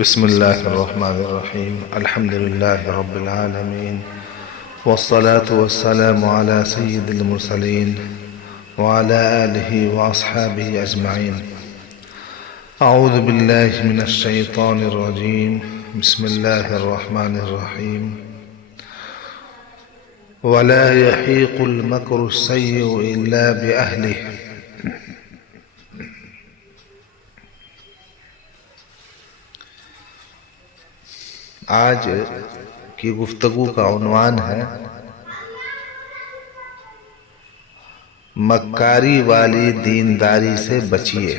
بسم الله الرحمن الرحيم. الحمد لله رب العالمين، والصلاة والسلام على سيد المرسلين وعلى آله وأصحابه أجمعين. أعوذ بالله من الشيطان الرجيم. بسم الله الرحمن الرحيم. ولا يحيق المكر السيء إلا بأهله. آج کی گفتگو کا عنوان ہے مکاری والی دینداری سے بچیے.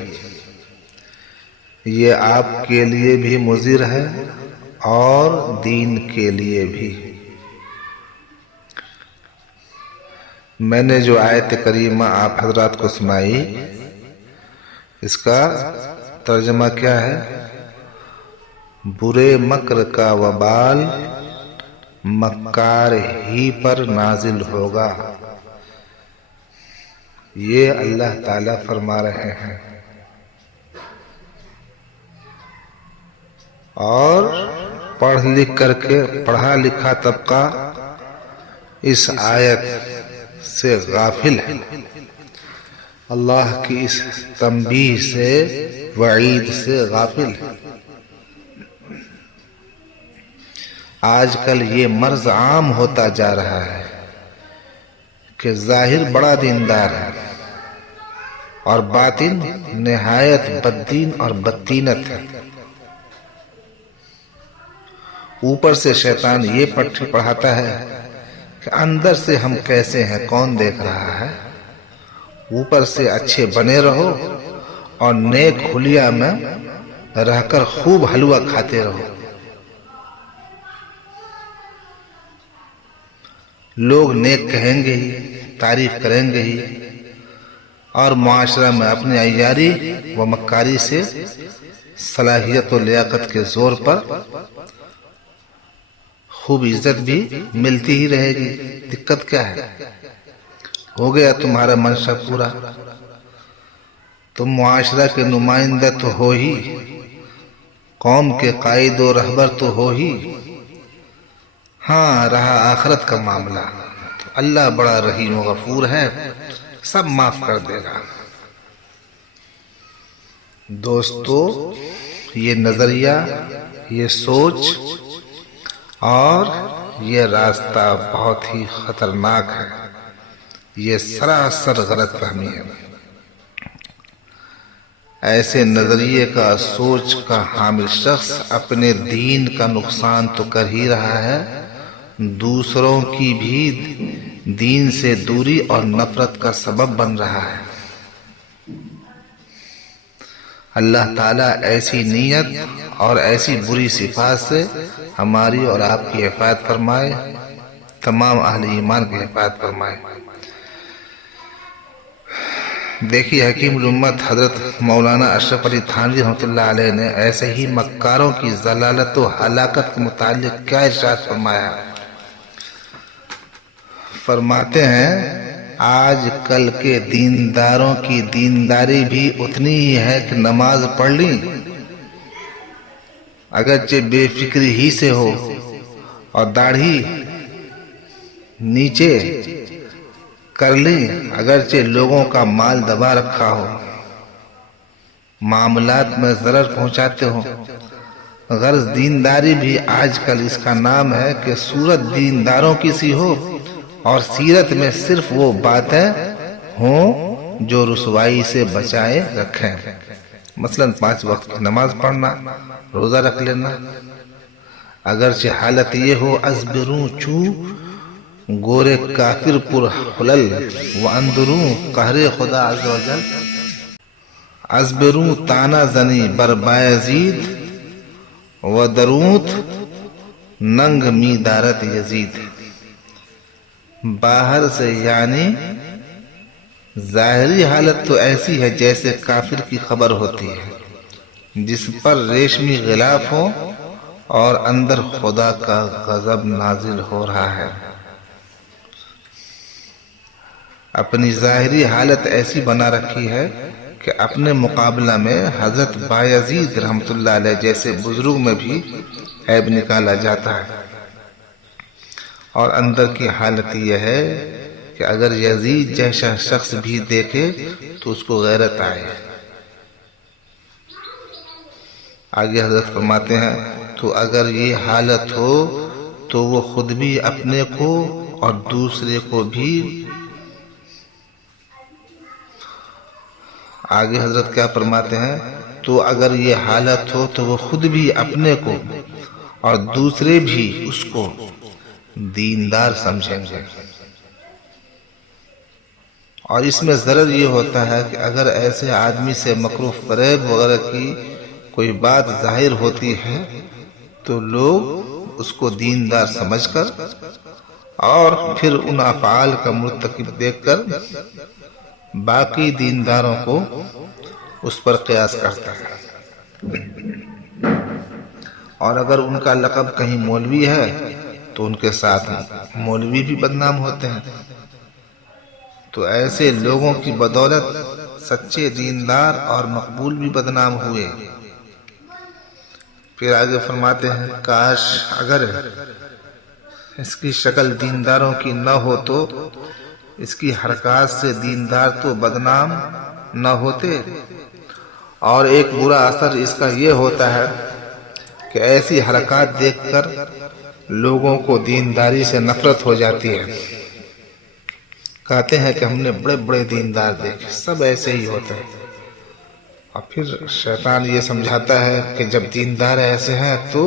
یہ آپ کے لیے بھی مضر ہے اور دین کے لیے بھی. میں نے جو آیت کریمہ آپ حضرات کو سنائی، اس کا ترجمہ کیا ہے؟ برے مکر کا وبال مکار ہی پر نازل ہوگا. یہ اللہ تعالیٰ فرما رہے ہیں. اور پڑھا لکھا طبقہ اس آیت سے غافل ہے، اللہ کی اس تنبیہ سے، وعید سے غافل ہے. آج کل یہ مرض عام ہوتا جا رہا ہے کہ ظاہر بڑا دیندار ہے اور باطن نہایت بددین اور بدتینت ہے. اوپر سے شیطان یہ پڑھاتا ہے کہ اندر سے ہم کیسے ہیں کون دیکھ رہا ہے. اوپر سے اچھے بنے رہو اور نیک خلیہ میں رہ کر خوب حلوہ کھاتے رہو. لوگ نیک کہیں گے ہی، تعریف کریں گے ہی، اور معاشرہ میں اپنی عیاری و مکاری سے صلاحیت و لیاقت کے زور پر خوب عزت بھی ملتی ہی رہے گی. دقت کیا ہے؟ ہو گیا تمہارا منشا پورا. تم معاشرہ کے نمائندہ تو ہو ہی، قوم کے قائد و رہبر تو ہو ہی. ہاں، رہا آخرت کا معاملہ تو اللہ بڑا رحیم و غفور ہے، سب معاف کر دے گا. دوستو، یہ نظریہ، یہ سوچ اور یہ راستہ بہت ہی خطرناک ہے. یہ سراسر غلط فہمی ہے. ایسے نظریے کا، سوچ کا حامل شخص اپنے دین کا نقصان تو کر ہی رہا ہے، دوسروں کی بھی دین سے دوری اور نفرت کا سبب بن رہا ہے. اللہ تعالیٰ ایسی نیت اور ایسی بری صفات سے ہماری اور آپ کی حفاظت فرمائے، تمام اہل ایمان کی حفاظت فرمائے. دیکھیے، حکیم الامت حضرت مولانا اشرف علی تھانوی رحمۃ اللہ علیہ نے ایسے ہی مکاروں کی ضلالت و ہلاکت کے متعلق کیا ارشاد فرمایا. فرماتے ہیں، آج کل کے دینداروں کی دینداری بھی اتنی ہی ہے کہ نماز پڑھ لی اگرچہ بے فکری ہی سے ہو اور داڑھی نیچے کر لی اگرچہ لوگوں کا مال دبا رکھا ہو، معاملات میں ضرر پہنچاتے ہو. غرض دینداری بھی آج کل اس کا نام ہے کہ صورت دینداروں کی سی ہو اور سیرت میں صرف وہ باتیں ہوں جو رسوائی سے بچائے رکھیں. مثلا 5 وقت کی نماز پڑھنا، روزہ رکھ لینا، اگرچہ حالت یہ ہو ازبروں چو گورے کافر پر حلل و اندروں قہر خدا عز و جل، ازبروں تانا زنی بر بایزید و درونت ننگ می دارت یزید. باہر سے یعنی ظاہری حالت تو ایسی ہے جیسے کافر کی خبر ہوتی ہے جس پر ریشمی غلاف ہو اور اندر خدا کا غضب نازل ہو رہا ہے. اپنی ظاہری حالت ایسی بنا رکھی ہے کہ اپنے مقابلہ میں حضرت بایزید رحمۃ اللہ علیہ جیسے بزرگ میں بھی عیب نکالا جاتا ہے، اور اندر کی حالت یہ ہے کہ اگر یزید جیسا شخص بھی دیکھے تو اس کو غیرت آئے۔ آگے حضرت فرماتے ہیں تو اگر یہ حالت ہو تو وہ خود بھی اپنے کو اور دوسرے کو بھی، آگے حضرت کیا فرماتے ہیں، تو اگر یہ حالت ہو تو وہ خود بھی اپنے کو اور دوسرے بھی اس کو دیندار سمجھیں گے۔ اور اس میں ضرر یہ ہوتا ہے کہ اگر ایسے آدمی سے مکر و فریب وغیرہ کی کوئی بات ظاہر ہوتی ہے تو لوگ اس کو دیندار سمجھ کر اور پھر ان افعال کا مرتکب دیکھ کر باقی دینداروں کو اس پر قیاس کرتا ہے، اور اگر ان کا لقب کہیں مولوی ہے تو ان کے ساتھ مولوی بھی بدنام ہوتے ہیں۔ تو ایسے لوگوں کی بدولت سچے دیندار اور مقبول بھی بدنام ہوئے۔ پھر آگے فرماتے ہیں کاش اگر اس کی شکل دینداروں کی نہ ہو تو اس کی حرکات سے دیندار تو بدنام نہ ہوتے، اور ایک برا اثر اس کا یہ ہوتا ہے کہ ایسی حرکات دیکھ کر لوگوں کو دینداری سے نفرت ہو جاتی ہے۔ کہتے ہیں کہ ہم نے بڑے بڑے دیندار دیکھے، سب ایسے ہی ہوتے ہیں، اور پھر شیطان یہ سمجھاتا ہے کہ جب دیندار ایسے ہیں تو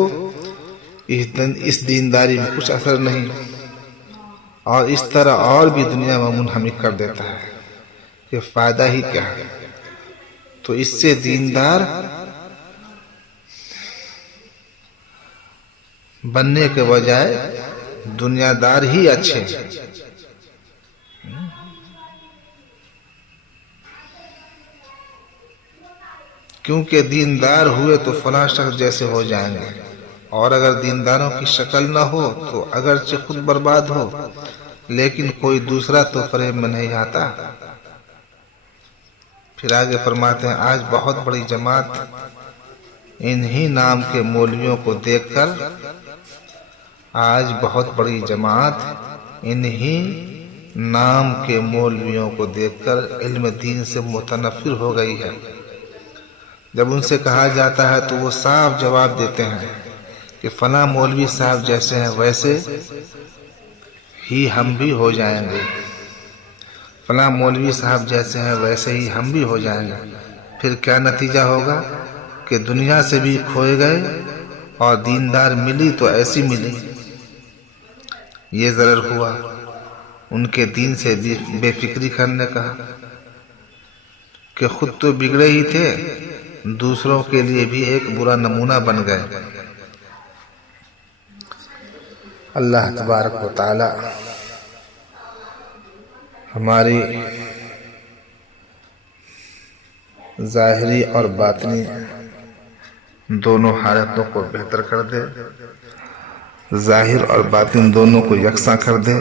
اس دینداری میں کچھ اثر نہیں، اور اس طرح اور بھی دنیا میں منہمک کر دیتا ہے کہ فائدہ ہی کیا ہے۔ تو اس سے دیندار بننے کے بجائے دنیا دار ہی اچھے، کیونکہ دیندار ہوئے تو فلاں شخص جیسے ہو جائیں گے، اور اگر دینداروں کی شکل نہ ہو تو اگرچہ خود برباد ہو لیکن کوئی دوسرا تو فریب میں نہیں آتا۔ پھر آگے فرماتے ہیں آج بہت بڑی جماعت انہی نام کے مولویوں کو دیکھ کر نام کے مولویوں کو دیکھ کر علم دین سے متنفر ہو گئی ہے۔ جب ان سے کہا جاتا ہے تو وہ صاف جواب دیتے ہیں کہ فلاں مولوی صاحب جیسے ہیں ویسے ہی ہم بھی ہو جائیں گے، فلاں مولوی صاحب جیسے ہیں ویسے ہی ہم بھی ہو جائیں گے۔ پھر کیا نتیجہ ہوگا کہ دنیا سے بھی کھوئے گئے اور دیندار ملی تو ایسی ملی۔ یہ ضرر ہوا ان کے دین سے بے فکری کرنے کا کہ خود تو بگڑے ہی تھے، دوسروں کے لیے بھی ایک برا نمونہ بن گئے۔ اللہ تبارک و تعالی ہماری ظاہری اور باطنی دونوں حالتوں کو بہتر کر دے، ظاہر اور باطن دونوں کو یکساں کر دے،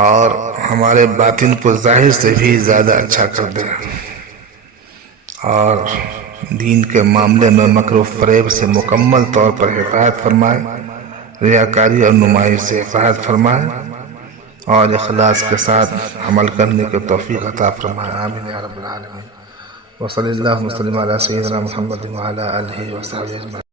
اور ہمارے باطن کو ظاہر سے بھی زیادہ اچھا کر دے، اور دین کے معاملے میں مکر و فریب سے مکمل طور پر حفاظت فرمائے، ریاکاری اور نمائش سے حفاظت فرمائے، اور اخلاص کے ساتھ عمل کرنے کی توفیق عطا فرمائے۔ آمین یا رب العالمین۔ وصلی اللہ وسلم علی سیدنا محمد وعلی آلہ وصحبہ اجمعین۔